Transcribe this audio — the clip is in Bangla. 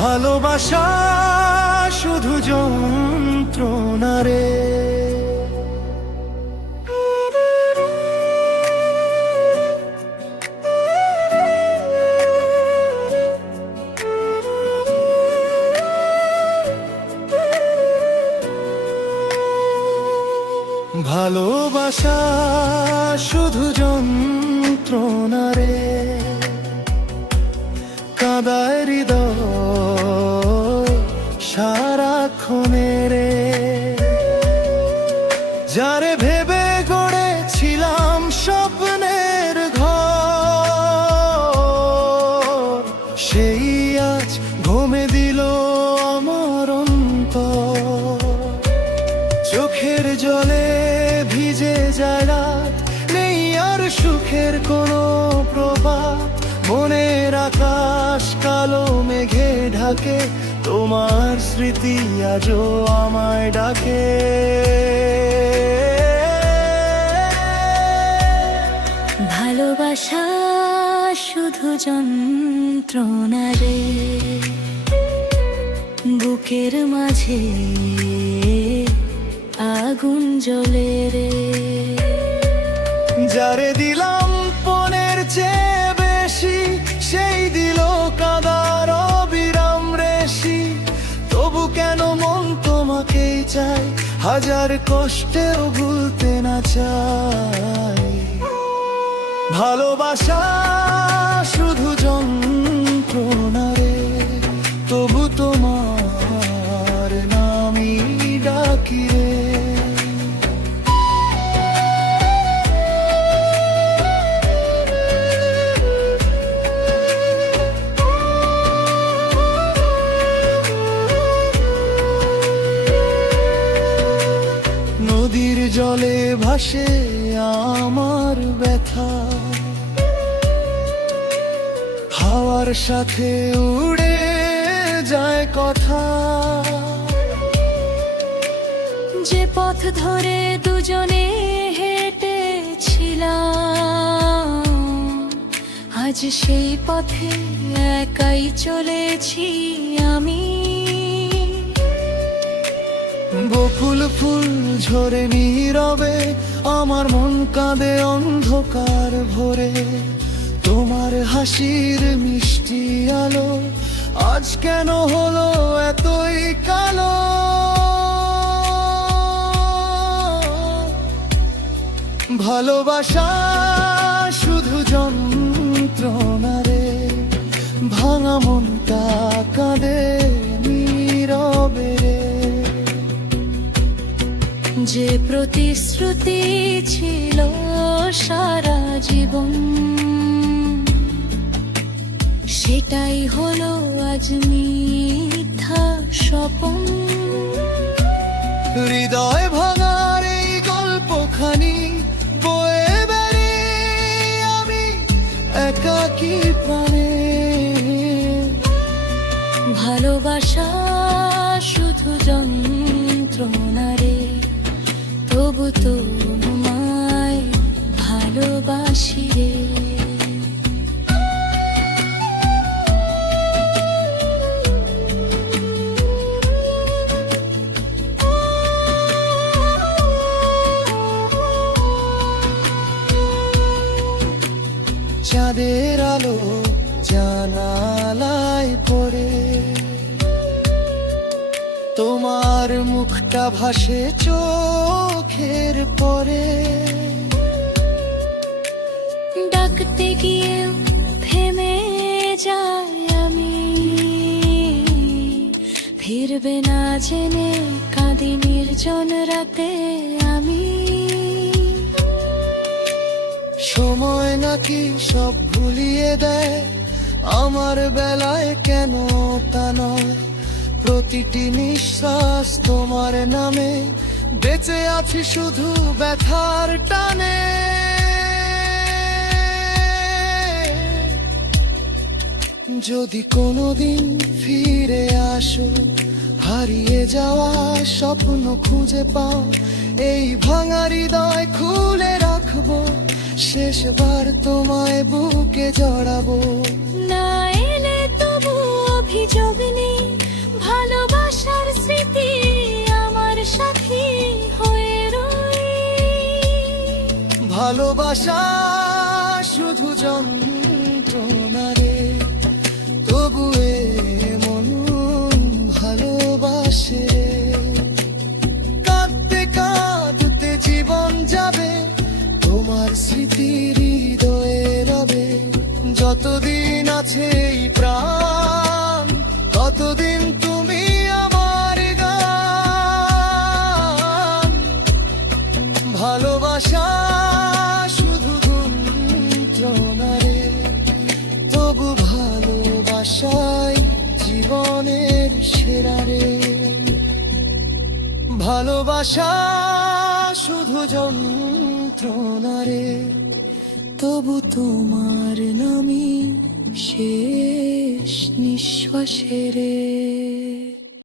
ভালোবাসা শুধু যন্ত্রণা রে। ভালোবাসা শুধু যন্ত্রণা রে, কাঁদায় হৃদয় সারাক্ষণে রে। যারে ভেবে গড়েছিলাম স্বপ্নের ঘর, সেই আজ ঘুমে দিল আমার অন্তর। চোখের জলে ভিজে যায় রাত, নেই আর সুখের কোনো প্রভাব। মনের আকাশ কালো মেঘে ঢাকে, তোমার স্মৃতি আজও আমায় ডাকে। ভালোবাসা শুধু যন্ত্রণা রে, বুকের মাঝে আগুন জ্বলে রে। যারে দিলাম পনের চেয়ে বেশি, সেই দিল কাদার অবিরাম রেশি। তবু কেন মন তোমাকেই চাই, হাজার কষ্টেও ভুলতে না চাই। ভালোবাসা শুধু যন্ত্রণা রে, তবু তোমার নামই ডাকি রে। নদীর জলে ভাসে আমার ব্যথা, হাওয়ার সাথে উড়ে যায় কথা। যে পথ ধরে দুজনে হেঁটেছিলাম, আজ সেই পথে একাই চলেছি আমি। বকুল ফুল ঝরে নীরবে, আমার মন কাঁদে অন্ধকার ভরে। তোমার হাসির মিষ্টি আলো আজ কেন হলো এতই কালো। ভালোবাসা শুধু যন্ত্রণা রে, ভাঙা মনটা কাঁদে নীরবে রে। যে প্রতিশ্রুতি ছিল সারা জীবন, সেটাই হলো আজ মিথ্যা স্বপন। হৃদয় ভাঙার এই গল্পখানি বয়ে বেড়ে আমি একাকী প্রাণে। ভালোবাসা শুধু যন্ত্রণা রে, তবু তোমায় ভালোবাসি রে। চাঁদের আলো জানালায় পড়ে, তোমার মুখটা ভাসে চোখের পরে। ডাকতে গিয়ে থেমে যাই আমি, ফিরবে না জেনে কাঁদি নির্জন রাতে আমি। সময় নাকি সব ভুলিয়ে দেয়, আমার বেলায় কেন তা নয়। প্রতিটি নিঃশ্বাস তোমার নামে, বেঁচে আছি শুধু ব্যথার টানে। যদি কোনোদিন ফিরে আসো, হারিয়ে যাওয়া স্বপ্ন খুঁজে পাও, এই ভাঙা হৃদয় খুলে রাখবো, শেষবার তোমায় বুকে জড়াবো। না এলে তবু অভিযোগ নেই, ভালোবাসা শুধু যন্ত্রণা রে, তবু মন ভালোবাসে। কাঁদতে কাঁদতে জীবন যাবে, তোমার স্মৃতি হৃদয়ে রবে। যতদিন আছে এই প্রাণ, ততদিন তুমি আমার গান। ভালোবাসা শুধু যন্ত্রণা রে, তবু ভালোবাসাই জীবনের সেরা রে। ভালোবাসা শুধু যন্ত্রণা রে, তবু তোমার নামই শেষ নিঃশ্বাসে রে।